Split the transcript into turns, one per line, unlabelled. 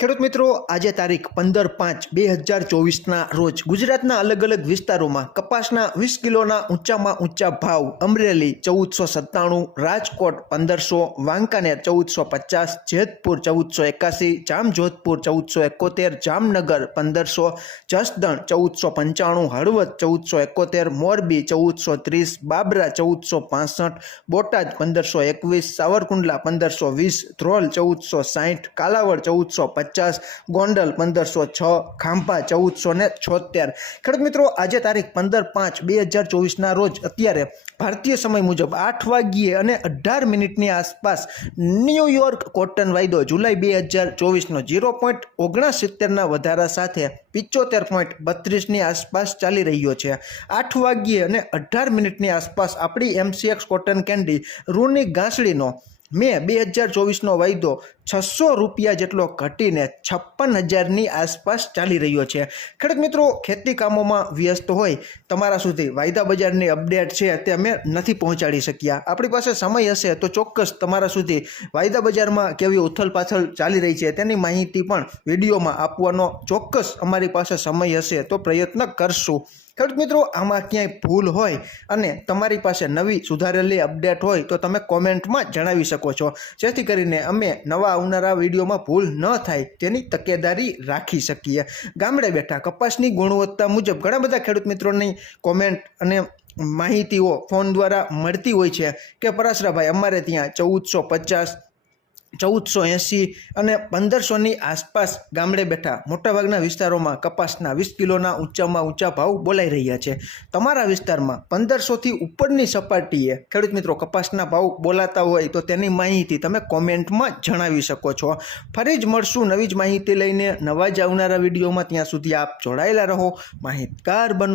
ખેડૂત મિત્રો, આજે તારીખ પંદર પાંચ બે હજાર ચોવીસના રોજ ગુજરાતના અલગ અલગ વિસ્તારોમાં કપાસના વીસ કિલોના ઊંચામાં ઊંચા ભાવ, અમરેલી ચૌદસો સત્તાણું, રાજકોટ પંદરસો, વાંકાનેર ચૌદસો પચાસ, જેતપુર ચૌદસો એકાસી જામજોધપુર ચૌદસો એકોતેર, જામનગર પંદરસો, જસદણ ચૌદસો પંચાણું, હળવદ ચૌદસો એકોતેર, મોરબી ચૌદસો ત્રીસ, બાબરા ચૌદસો પાસઠ, બોટાદ પંદરસો એકવીસ, સાવરકુંડલા પંદરસો વીસ, ધ્રોલ ચૌદસો સાહીઠ કાલાવડ ચૌદસો પચાસ ગોંડલ પંદરસો છ, ખાંભા ચૌદસો ને છોતેર. ખેડૂત મિત્રો, આજે તારીખ પંદર પાંચ બે હજાર ચોવીસના રોજ અત્યારે ભારતીય સમય મુજબ આઠ વાગ્યે અને અઢાર મિનિટની આસપાસ ન્યૂયોર્ક કોટન વાયદો જુલાઈ બે હજાર ચોવીસનો ઝીરો પોઈન્ટ ઓગણસિત્તેરના વધારા સાથે પિચોતેર પોઈન્ટ બત્રીસની આસપાસ ચાલી રહ્યો છે. આઠ વાગ્યે અને અઢાર મિનિટની આસપાસ આપણી એમસીએક્સ કોટન કેન્ડી રૂની ઘાસડીનો મે બે હજાર ચોવીસનો વાયદો છસો રૂપિયા જેટલો ઘટીને છપ્પન હજારની આસપાસ ચાલી રહ્યો છે. ખેડૂત મિત્રો, ખેતી કામોમાં વ્યસ્ત હોય, તમારા સુધી વાયદા બજારની અપડેટ છે તે અમે નથી પહોંચાડી શક્યા. આપણી પાસે સમય હશે તો ચોક્કસ તમારા સુધી વાયદા બજારમાં કેવી ઉથલ પાથલ ચાલી રહી છે તેની માહિતી પણ વિડીયોમાં આપવાનો ચોક્કસ અમારી પાસે સમય હશે તો પ્રયત્ન કરશું. ખેડૂત મિત્રો, આમાં ક્યાંય ભૂલ હોય અને તમારી પાસે નવી સુધારેલી અપડેટ હોય તો તમે કોમેન્ટમાં જણાવી શકો છો. જેથી કરીને અમે નવા આવનારા વિડીયોમાં ભૂલ ન થાય તેની તકેદારી રાખી શકીએ. ગામડે બેઠા કપાસની ગુણવત્તા મુજબ ઘણા બધા ખેડૂત મિત્રોની કોમેન્ટ અને માહિતીઓ ફોન દ્વારા મળતી હોય છે કે પરાશરાભાઈ, અમારે ત્યાં ચૌદસો પચાસ ચૌદસો એંસી અને પંદરસોની આસપાસ ગામડે બેઠા મોટાભાગના વિસ્તારોમાં કપાસના વીસ કિલોના ઊંચામાં ઊંચા ભાવ બોલાઈ રહ્યા છે. તમારા વિસ્તારમાં પંદરસોથી ઉપરની સપાટીએ ખેડૂત મિત્રો કપાસના ભાવ બોલાતા હોય તો તેની માહિતી તમે કોમેન્ટમાં જણાવી શકો છો. ફરી જ મળશું નવી જ માહિતી લઈને. નવા જ આવનારા વિડીયોમાં ત્યાં સુધી આપ જોડાયેલા રહો. માહિતગાર બનો.